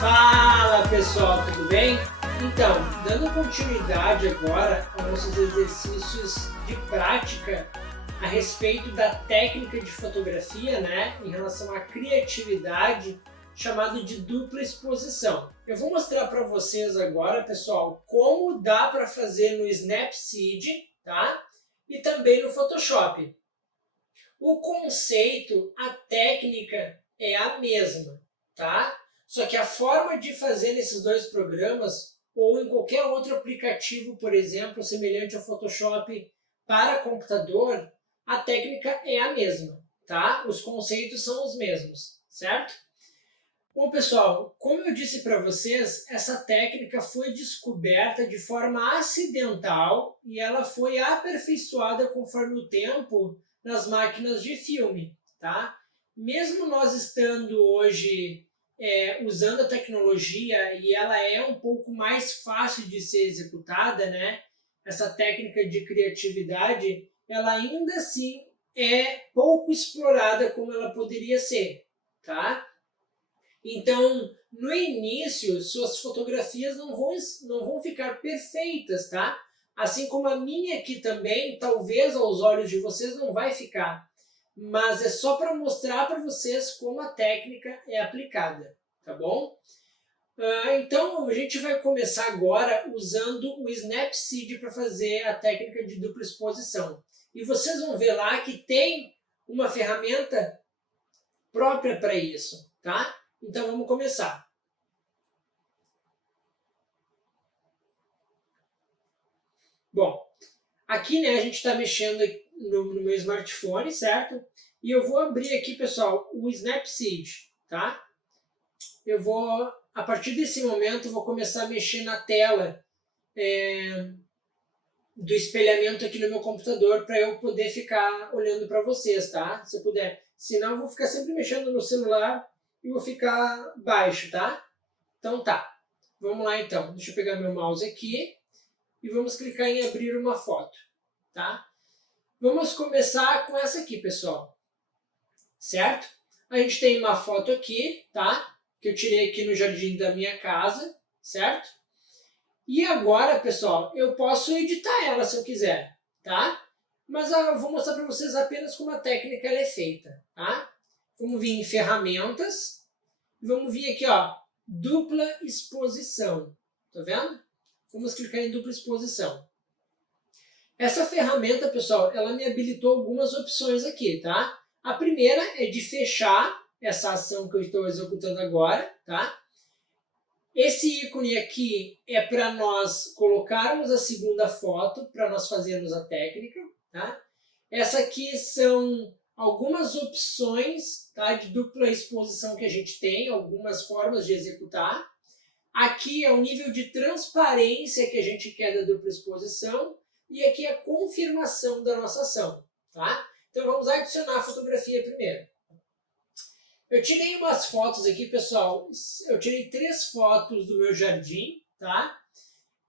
Fala pessoal, tudo bem? Então, dando continuidade agora aos nossos exercícios de prática a respeito da técnica de fotografia, né, em relação à criatividade, chamado de dupla exposição. Eu vou mostrar para vocês agora, pessoal, como dá para fazer no Snapseed, tá? E também no Photoshop. O conceito, a técnica é a mesma, tá? Só que a forma de fazer nesses dois programas, ou em qualquer outro aplicativo, por exemplo, semelhante ao Photoshop para computador, a técnica é a mesma, tá? Os conceitos são os mesmos, certo? Bom, pessoal, como eu disse para vocês, essa técnica foi descoberta de forma acidental e ela foi aperfeiçoada conforme o tempo nas máquinas de filme, tá? Mesmo nós estando hoje usando a tecnologia e ela é um pouco mais fácil de ser executada, né? Essa técnica de criatividade, ela ainda assim é pouco explorada como ela poderia ser, tá? Então, no início, suas fotografias não vão ficar perfeitas, tá? Assim como a minha aqui também, talvez aos olhos de vocês não vai ficar. Mas é só para mostrar para vocês como a técnica é aplicada, tá bom? Então, a gente vai começar agora usando o Snapseed para fazer a técnica de dupla exposição. E vocês vão ver lá que tem uma ferramenta própria para isso, tá? Então, vamos começar. Bom, aqui, né, a gente está mexendo no meu smartphone, certo? E eu vou abrir aqui, pessoal, o Snapseed, tá? Eu vou, a partir desse momento, vou começar a mexer na tela do espelhamento aqui no meu computador para eu poder ficar olhando para vocês, tá? Se eu puder. Senão, eu vou ficar sempre mexendo no celular e vou ficar baixo, tá? Então tá. Vamos lá então. Deixa eu pegar meu mouse aqui e vamos clicar em abrir uma foto, tá? Vamos começar com essa aqui, pessoal. Certo? A gente tem uma foto aqui, tá? Que eu tirei aqui no jardim da minha casa, certo? E agora, pessoal, eu posso editar ela se eu quiser, tá? Mas eu vou mostrar para vocês apenas como a técnica ela é feita, tá? Vamos vir em ferramentas, vamos vir aqui, ó, dupla exposição, tá vendo? Vamos clicar em dupla exposição. Essa ferramenta, pessoal, ela me habilitou algumas opções aqui, tá? A primeira é de fechar essa ação que eu estou executando agora, tá? Esse ícone aqui é para nós colocarmos a segunda foto, para nós fazermos a técnica, tá? Essa aqui são algumas opções, tá, de dupla exposição que a gente tem, algumas formas de executar. Aqui é o nível de transparência que a gente quer da dupla exposição e aqui é a confirmação da nossa ação, tá? Então vamos adicionar a fotografia primeiro. Eu tirei umas fotos aqui, pessoal. Eu tirei 3 fotos do meu jardim, tá?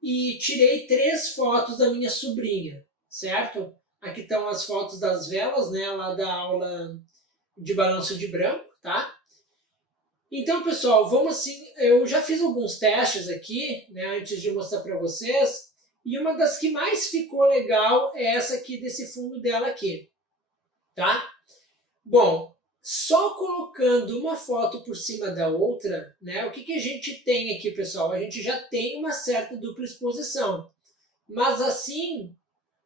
E tirei 3 fotos da minha sobrinha, certo? Aqui estão as fotos das velas, né? Lá da aula de balanço de branco, tá? Então, pessoal, vamos assim. Eu já fiz alguns testes aqui, né? Antes de mostrar para vocês. E uma das que mais ficou legal é essa aqui, desse fundo dela aqui, tá? Bom, só colocando uma foto por cima da outra, né, o que a gente tem aqui, pessoal? A gente já tem uma certa dupla exposição. Mas assim,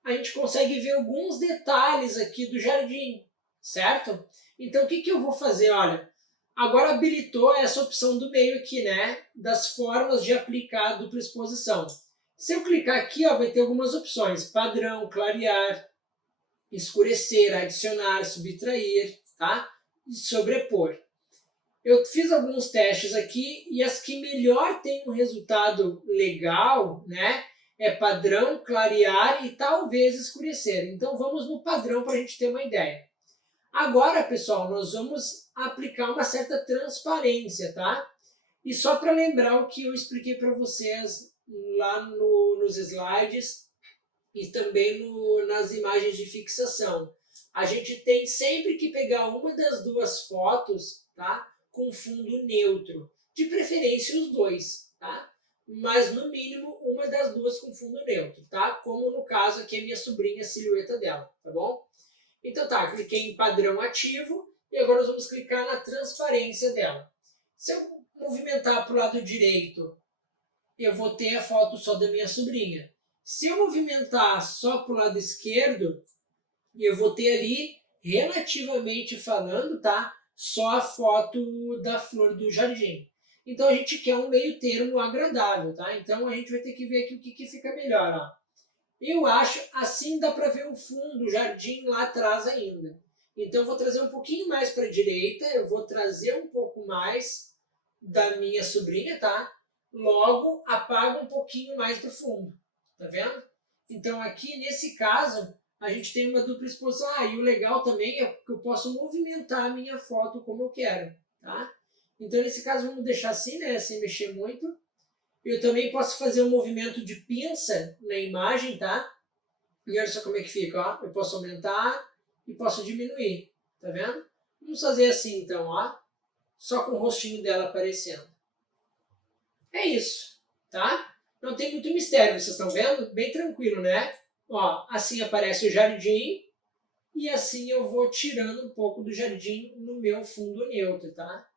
a gente consegue ver alguns detalhes aqui do jardim, certo? Então, o que eu vou fazer? Olha, agora habilitou essa opção do meio aqui, né, das formas de aplicar a dupla exposição. Se eu clicar aqui, ó, vai ter algumas opções. Padrão, clarear, escurecer, adicionar, subtrair, tá? E sobrepor. Eu fiz alguns testes aqui e as que melhor têm um resultado legal, né, é padrão, clarear e talvez escurecer. Então vamos no padrão para a gente ter uma ideia. Agora, pessoal, nós vamos aplicar uma certa transparência, tá? E só para lembrar o que eu expliquei para vocês lá nos slides e também nas imagens de fixação. a gente tem sempre que pegar uma das duas fotos, tá? Com fundo neutro. De preferência os dois, tá? Mas no mínimo uma das duas com fundo neutro, tá? Como no caso aqui a minha sobrinha, a silhueta dela, tá bom? Então tá, cliquei em padrão ativo e agora nós vamos clicar na transparência dela. Se eu movimentar para o lado direito, eu vou ter a foto só da minha sobrinha. Se eu movimentar só para o lado esquerdo, eu vou ter ali, relativamente falando, tá? Só a foto da flor do jardim. Então a gente quer um meio termo agradável, tá? Então a gente vai ter que ver aqui o que fica melhor, ó. Eu acho, assim dá para ver o fundo, o jardim lá atrás ainda. Então eu vou trazer um pouquinho mais para a direita, eu vou trazer um pouco mais da minha sobrinha, tá? Logo, apaga um pouquinho mais do fundo, tá vendo? Então aqui, nesse caso, a gente tem uma dupla exposição. Ah, e o legal também é que eu posso movimentar a minha foto como eu quero, tá? Então nesse caso vamos deixar assim, né? Sem mexer muito. Eu também posso fazer um movimento de pinça na imagem, tá? E olha só como é que fica, ó. Eu posso aumentar e posso diminuir, tá vendo? Vamos fazer assim então, ó. Só com o rostinho dela aparecendo. É isso, tá? Não tem muito mistério, vocês estão vendo? Bem tranquilo, né? Ó, assim aparece o jardim e assim eu vou tirando um pouco do jardim no meu fundo neutro, tá?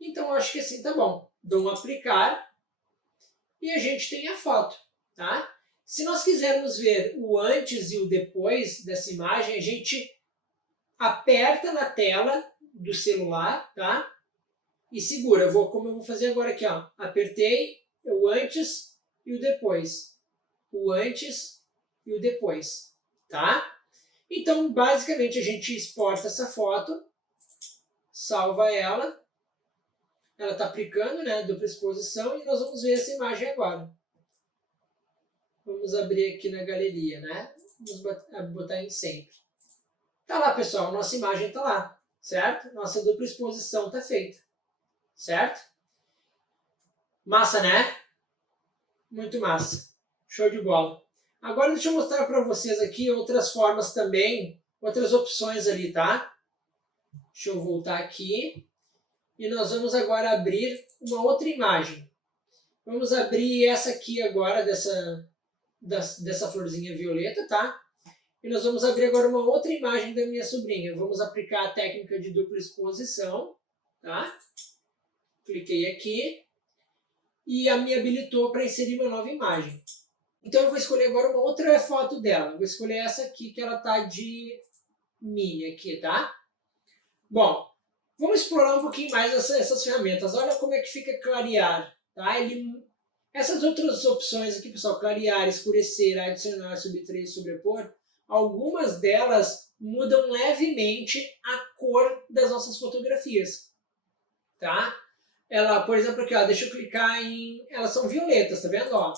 Então eu acho que assim tá bom. Dou um aplicar e a gente tem a foto, tá? Se nós quisermos ver o antes e o depois dessa imagem, a gente aperta na tela do celular, tá? E segura. Como eu vou fazer agora aqui, ó. Apertei o antes e o depois. O antes e o depois, tá? Então, basicamente, a gente exporta essa foto, salva ela, ela está aplicando, né, dupla exposição, e nós vamos ver essa imagem agora. Vamos abrir aqui na galeria, né? Vamos botar em sempre. Tá lá, pessoal, nossa imagem tá lá, certo? Nossa dupla exposição tá feita, certo? Massa, né? Muito massa. Show de bola. Agora deixa eu mostrar para vocês aqui outras formas também, outras opções ali, tá? Deixa eu voltar aqui. E nós vamos agora abrir uma outra imagem. Vamos abrir essa aqui agora, dessa florzinha violeta, tá? E nós vamos abrir agora uma outra imagem da minha sobrinha. Vamos aplicar a técnica de dupla exposição, tá? Cliquei aqui e me habilitou para inserir uma nova imagem. Então eu vou escolher agora uma outra foto dela. Vou escolher essa aqui que ela tá de mini aqui, tá? Bom, vamos explorar um pouquinho mais essas ferramentas. Olha como é que fica clarear, tá? Essas outras opções aqui, pessoal, clarear, escurecer, adicionar, subtrair, sobrepor, algumas delas mudam levemente a cor das nossas fotografias, tá? Ela, por exemplo, aqui, ó, deixa eu clicar em... Elas são violetas, tá vendo? Ó,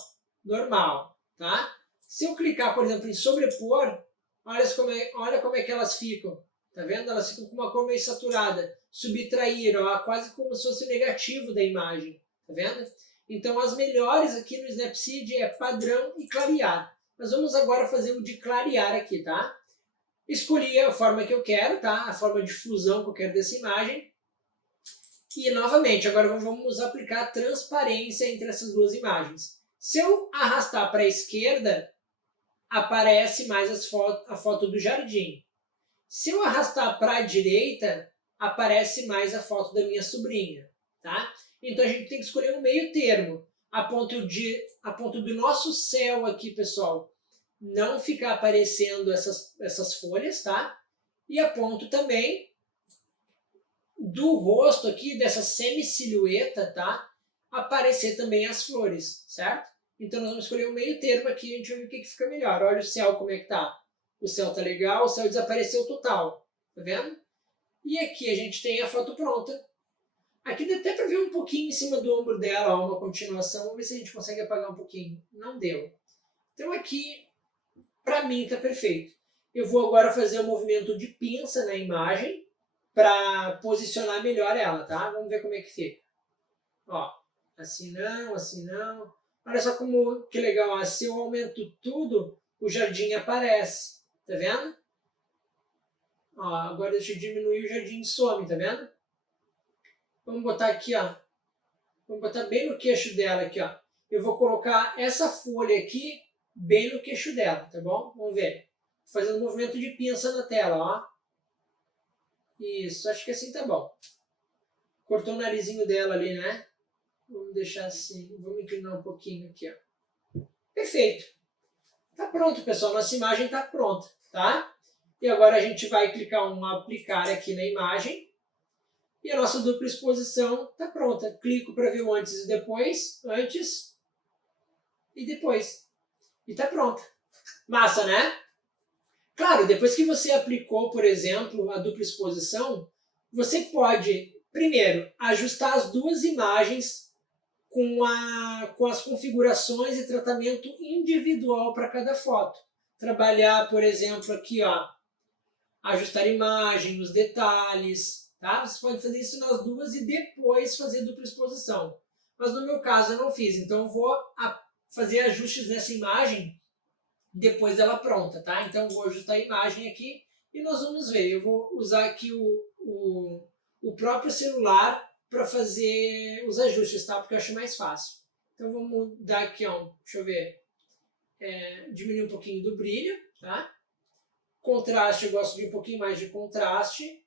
normal, tá? Se eu clicar, por exemplo, em sobrepor, olha como é que elas ficam, tá vendo? Elas ficam com uma cor meio saturada. Subtrair, ó, quase como se fosse o negativo da imagem, tá vendo? Então, as melhores aqui no Snapseed é padrão e clarear. Nós vamos agora fazer o de clarear aqui, tá? Escolhi a forma que eu quero, tá? A forma de fusão que eu quero dessa imagem. E, novamente, agora vamos aplicar a transparência entre essas duas imagens. Se eu arrastar para a esquerda, aparece mais a foto do jardim. Se eu arrastar para a direita, aparece mais a foto da minha sobrinha, tá? Então a gente tem que escolher um meio termo, a ponto do nosso céu aqui, pessoal, não ficar aparecendo essas folhas, tá? E a ponto também do rosto aqui, dessa semi-silhueta, tá? Aparecer também as flores, certo? Então nós vamos escolher o meio termo aqui e a gente vai ver o que fica melhor. Olha o céu como é que tá. O céu tá legal, o céu desapareceu total, tá vendo? E aqui a gente tem a foto pronta. Aqui dá até para ver um pouquinho em cima do ombro dela, ó, uma continuação. Vamos ver se a gente consegue apagar um pouquinho. Não deu. Então aqui, para mim, tá perfeito. Eu vou agora fazer um movimento de pinça na imagem para posicionar melhor ela, tá? Vamos ver como é que fica. Ó, assim não, assim não. Olha só como que legal, ó. Se eu aumento tudo, o jardim aparece. Tá vendo? Ó, agora deixa eu diminuir, o jardim some, tá vendo? Vamos botar aqui, ó. Vamos botar bem no queixo dela aqui, ó. Eu vou colocar essa folha aqui bem no queixo dela, tá bom? Vamos ver. Fazendo um movimento de pinça na tela, ó. Isso, acho que assim tá bom. Cortou o narizinho dela ali, né? Vamos deixar assim. Vamos inclinar um pouquinho aqui, ó. Perfeito. Tá pronto, pessoal. Nossa imagem tá pronta, tá? E agora a gente vai clicar em aplicar aqui na imagem. E a nossa dupla exposição está pronta. Clico para ver o antes e depois. Antes e depois. E está pronta. Massa, né? Claro, depois que você aplicou, por exemplo, a dupla exposição, você pode, primeiro, ajustar as duas imagens com as configurações e tratamento individual para cada foto. Trabalhar, por exemplo, aqui, ó, ajustar imagem, os detalhes, tá? Você pode fazer isso nas duas e depois fazer dupla exposição. Mas no meu caso eu não fiz, então eu vou fazer ajustes nessa imagem depois dela pronta, tá? Então eu vou ajustar a imagem aqui e nós vamos ver. Eu vou usar aqui o próprio celular para fazer os ajustes, tá? Porque eu acho mais fácil. Então vamos dar aqui, ó, deixa eu ver, diminuir um pouquinho do brilho, tá? Contraste, eu gosto de um pouquinho mais de contraste.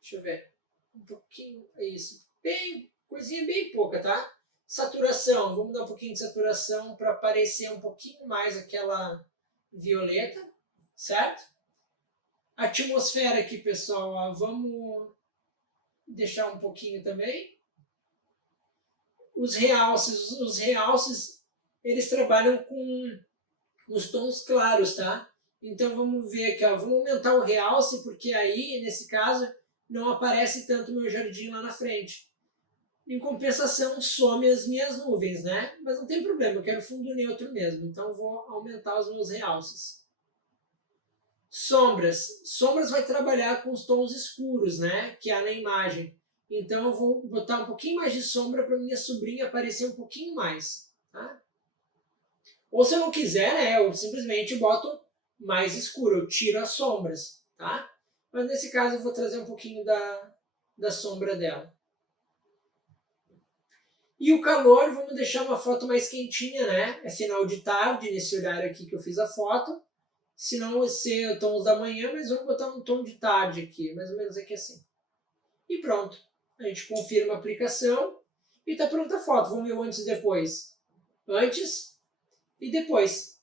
Deixa eu ver. Um pouquinho, isso. Bem, coisinha bem pouca, tá? Saturação, vamos dar um pouquinho de saturação para parecer um pouquinho mais aquela violeta, certo? Atmosfera aqui, pessoal, ó, vamos deixar um pouquinho também. Os realces, eles trabalham com os tons claros, tá? Então vamos ver aqui, ó, vamos aumentar o realce, porque aí, nesse caso, não aparece tanto o meu jardim lá na frente. Em compensação, some as minhas nuvens, né? Mas não tem problema, eu quero fundo neutro mesmo, então vou aumentar os meus realces. Sombras. Sombras vai trabalhar com os tons escuros, né? Que há na imagem. Então eu vou botar um pouquinho mais de sombra para minha sobrinha aparecer um pouquinho mais, tá? Ou se eu não quiser, né, eu simplesmente boto mais escuro, eu tiro as sombras, tá? Mas nesse caso eu vou trazer um pouquinho da sombra dela. E o calor, vamos deixar uma foto mais quentinha, né? É final de tarde, nesse horário aqui que eu fiz a foto. Se não vai ser tons da manhã, mas vamos botar um tom de tarde aqui, mais ou menos aqui assim. E pronto. A gente confirma a aplicação e está pronta a foto. Vamos ver o antes e depois. Antes e depois.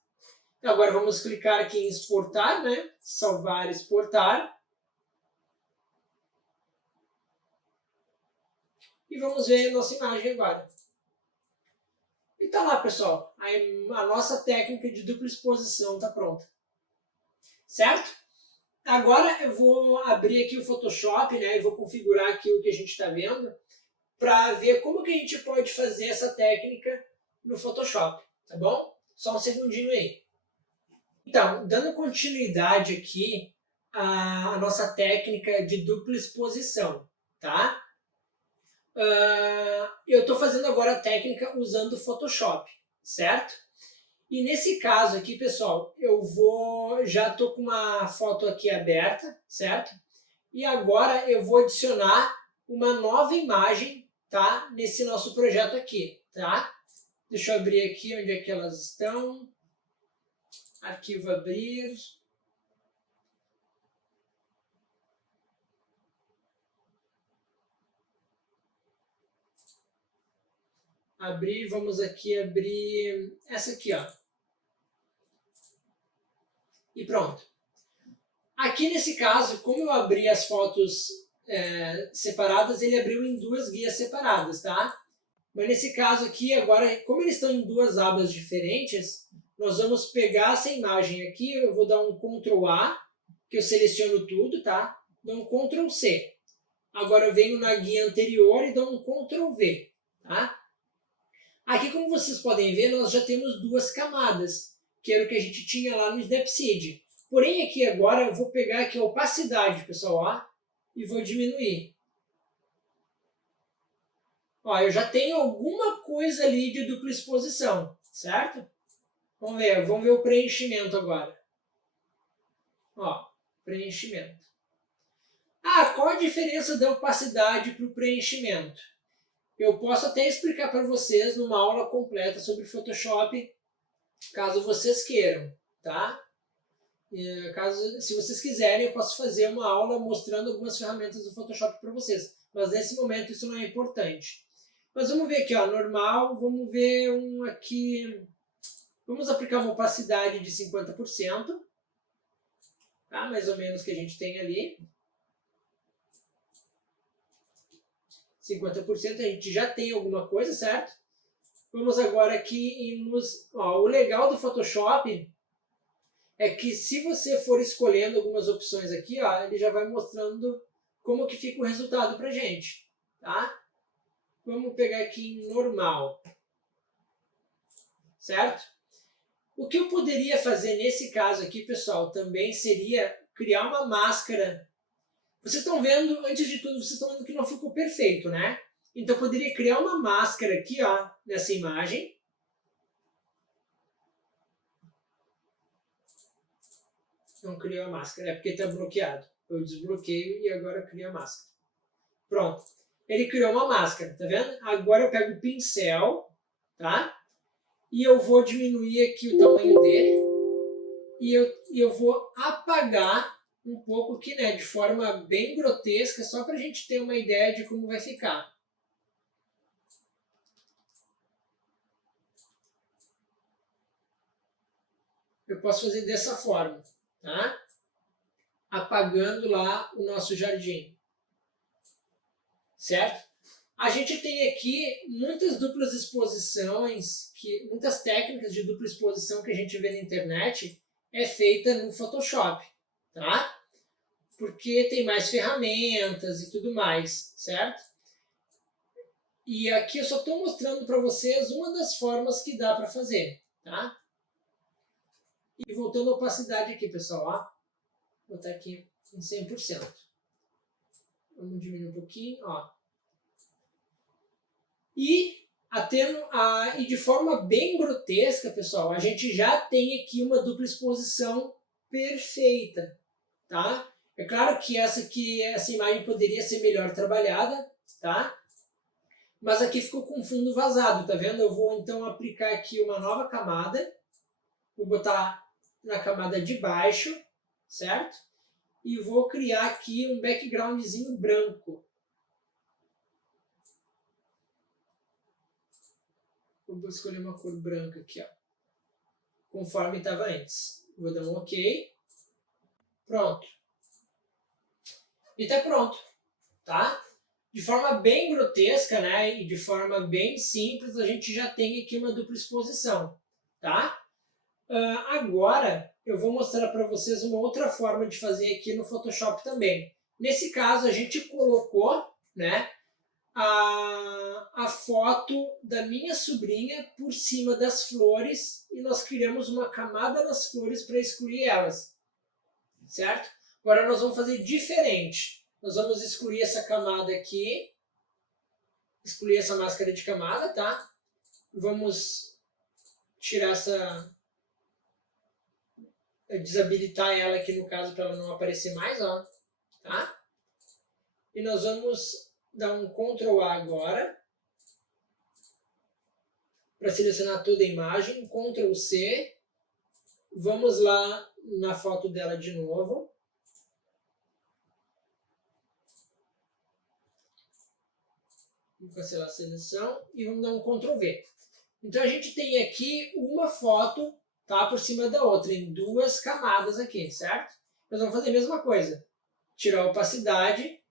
Agora vamos clicar aqui em exportar, né? Salvar e exportar. E vamos ver a nossa imagem agora. E tá lá, pessoal. A nossa técnica de dupla exposição está pronta. Certo? Agora eu vou abrir aqui o Photoshop, né? E vou configurar aqui o que a gente está vendo para ver como que a gente pode fazer essa técnica no Photoshop, tá bom? Só um segundinho aí. Então, dando continuidade aqui à nossa técnica de dupla exposição, tá? Eu estou fazendo agora a técnica usando o Photoshop, certo? E nesse caso aqui, pessoal, já estou com uma foto aqui aberta, certo? E agora eu vou adicionar uma nova imagem, tá? Nesse nosso projeto aqui, tá? Deixa eu abrir aqui onde é que elas estão. Arquivo abrir. Abrir, vamos aqui abrir essa aqui, ó. E pronto. Aqui nesse caso, como eu abri as fotos separadas, ele abriu em duas guias separadas, tá? Mas nesse caso aqui, agora, como eles estão em duas abas diferentes, nós vamos pegar essa imagem aqui, eu vou dar um Ctrl A, que eu seleciono tudo, tá? Dou um Ctrl C. Agora eu venho na guia anterior e dou um Ctrl V, tá? Aqui, como vocês podem ver, nós já temos duas camadas, que era o que a gente tinha lá no Snapseed. Porém, aqui agora eu vou pegar aqui a opacidade, pessoal, ó, e vou diminuir. Ó, eu já tenho alguma coisa ali de dupla exposição, certo? Vamos ver o preenchimento agora. Ó, preenchimento. Ah, qual a diferença da opacidade para o preenchimento? Eu posso até explicar para vocês numa aula completa sobre Photoshop, caso vocês queiram, tá? Se vocês quiserem, eu posso fazer uma aula mostrando algumas ferramentas do Photoshop para vocês. Mas nesse momento isso não é importante. Mas vamos ver aqui, ó, normal, vamos ver um aqui. Vamos aplicar uma opacidade de 50%, tá? Mais ou menos que a gente tem ali. 50% a gente já tem alguma coisa, certo? Vamos agora aqui o legal do Photoshop é que se você for escolhendo algumas opções aqui, ó, ele já vai mostrando como que fica o resultado pra gente, tá? Vamos pegar aqui em normal, certo? O que eu poderia fazer nesse caso aqui, pessoal, também seria criar uma máscara. Vocês estão vendo, antes de tudo, vocês estão vendo que não ficou perfeito, né? Então eu poderia criar uma máscara aqui, ó, nessa imagem. Não criou a máscara, é porque está bloqueado. Eu desbloqueio e agora crio a máscara. Pronto. Ele criou uma máscara, tá vendo? Agora eu pego o pincel, tá? E eu vou diminuir aqui o tamanho dele. E eu vou apagar um pouco aqui, né? De forma bem grotesca, só pra gente ter uma ideia de como vai ficar. Eu posso fazer dessa forma, tá? Apagando lá o nosso jardim, certo? A gente tem aqui muitas duplas exposições, muitas técnicas de dupla exposição que a gente vê na internet é feita no Photoshop, tá? Porque tem mais ferramentas e tudo mais, certo? E aqui eu só estou mostrando para vocês uma das formas que dá para fazer, tá? E voltando à opacidade aqui, pessoal, ó. Vou botar aqui em 100%. Vamos diminuir um pouquinho, ó. E de forma bem grotesca, pessoal, a gente já tem aqui uma dupla exposição perfeita, tá? É claro que essa imagem poderia ser melhor trabalhada, tá? Mas aqui ficou com fundo vazado, tá vendo? Eu vou então aplicar aqui uma nova camada. Vou botar na camada de baixo, certo? E vou criar aqui um backgroundzinho branco. Vou escolher uma cor branca aqui, ó. Conforme estava antes. Vou dar um OK. Pronto. E tá pronto, tá? De forma bem grotesca, né? E de forma bem simples, a gente já tem aqui uma dupla exposição, tá? Agora, eu vou mostrar para vocês uma outra forma de fazer aqui no Photoshop também. Nesse caso, a gente colocou, né, a foto da minha sobrinha por cima das flores e nós criamos uma camada nas flores para excluir elas, certo? Agora nós vamos fazer diferente. Nós vamos excluir essa camada aqui, excluir essa máscara de camada, tá? Vamos tirar desabilitar ela aqui no caso para ela não aparecer mais, ó, tá? E nós vamos dar um Ctrl A agora para selecionar toda a imagem, Ctrl C, vamos lá na foto dela de novo. Vamos cancelar a seleção e vamos dar um Ctrl V. Então a gente tem aqui uma foto, tá, por cima da outra, em duas camadas aqui, certo? Nós vamos fazer a mesma coisa. Tirar a opacidade,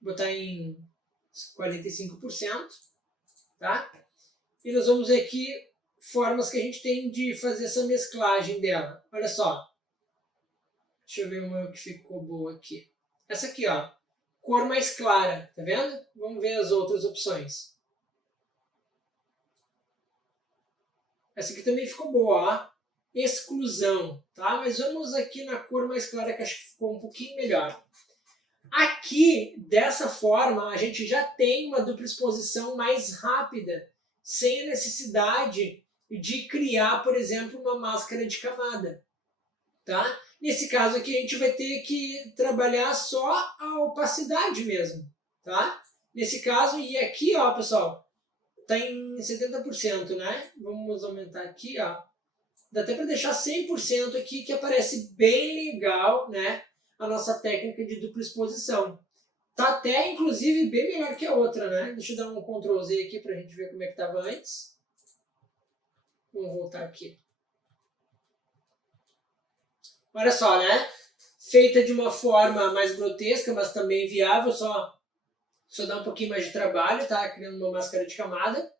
botar em 45%, tá? E nós vamos ver aqui formas que a gente tem de fazer essa mesclagem dela. Olha só. Deixa eu ver uma que ficou boa aqui. Essa aqui, ó. Cor mais clara, tá vendo? Vamos ver as outras opções. Essa aqui também ficou boa, ó. Exclusão, tá? Mas vamos aqui na cor mais clara, que acho que ficou um pouquinho melhor. Aqui, dessa forma, a gente já tem uma dupla exposição mais rápida, sem a necessidade de criar, por exemplo, uma máscara de camada, tá? Nesse caso aqui a gente vai ter que trabalhar só a opacidade mesmo, tá? Nesse caso, e aqui, ó, pessoal, tá em 70%, né? Vamos aumentar aqui, ó. Dá até para deixar 100% aqui, que aparece bem legal, né? A nossa técnica de dupla exposição. Tá até, inclusive, bem melhor que a outra, né? Deixa eu dar um Ctrl Z aqui para a gente ver como é que estava antes. Vamos voltar aqui. Olha só, né? Feita de uma forma mais grotesca, mas também viável, só dá um pouquinho mais de trabalho, tá? Criando uma máscara de camada.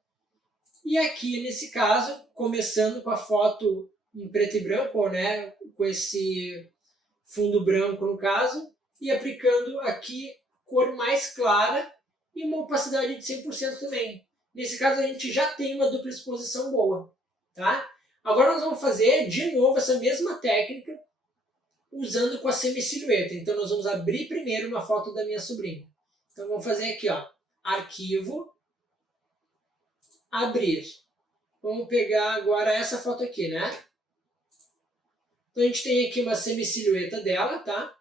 E aqui, nesse caso, começando com a foto em preto e branco, né? Com esse fundo branco, no caso, e aplicando aqui cor mais clara e uma opacidade de 100% também. Nesse caso, a gente já tem uma dupla exposição boa, tá? Agora nós vamos fazer, de novo, essa mesma técnica, usando com a semi-silhueta. Então, nós vamos abrir primeiro uma foto da minha sobrinha. Então, vamos fazer aqui, ó, arquivo, abrir. Vamos pegar agora essa foto aqui, né? Então, a gente tem aqui uma semi-silhueta dela, tá?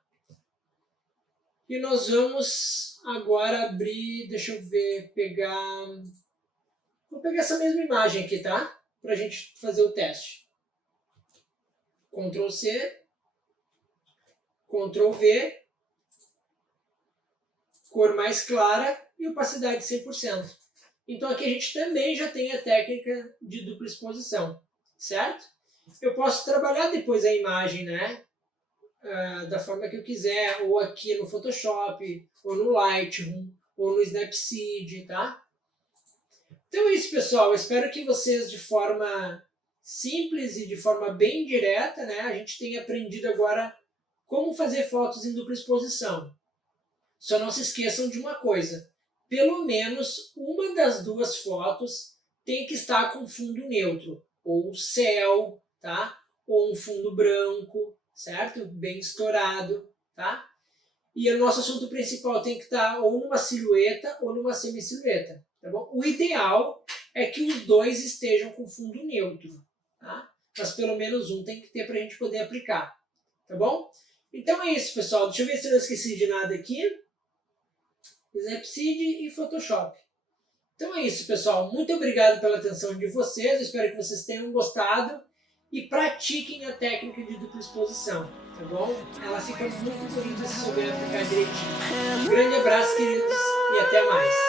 E nós vamos agora abrir, deixa eu ver, vou pegar essa mesma imagem aqui, tá? Pra gente fazer o teste. Ctrl C, Ctrl V, cor mais clara e opacidade 100%. Então aqui a gente também já tem a técnica de dupla exposição, certo? Eu posso trabalhar depois a imagem, né? Da forma que eu quiser, ou aqui no Photoshop, ou no Lightroom, ou no Snapseed, tá? Então é isso, pessoal. Eu espero que vocês, de forma simples e de forma bem direta, né, a gente tenha aprendido agora como fazer fotos em dupla exposição. Só não se esqueçam de uma coisa. Pelo menos uma das duas fotos tem que estar com fundo neutro, ou céu, tá? Ou um fundo branco, certo? Bem estourado, tá? E o nosso assunto principal tem que estar ou numa silhueta ou numa semi-silhueta, tá bom? O ideal é que os dois estejam com fundo neutro, tá? Mas pelo menos um tem que ter para a gente poder aplicar, tá bom? Então é isso, pessoal. Deixa eu ver se eu não esqueci de nada aqui. Snapseed e Photoshop. Então é isso, pessoal. Muito obrigado pela atenção de vocês. Eu espero que vocês tenham gostado e pratiquem a técnica de dupla exposição, tá bom? Ela fica muito bonita se souber aplicar direitinho. Um grande abraço, queridos, e até mais.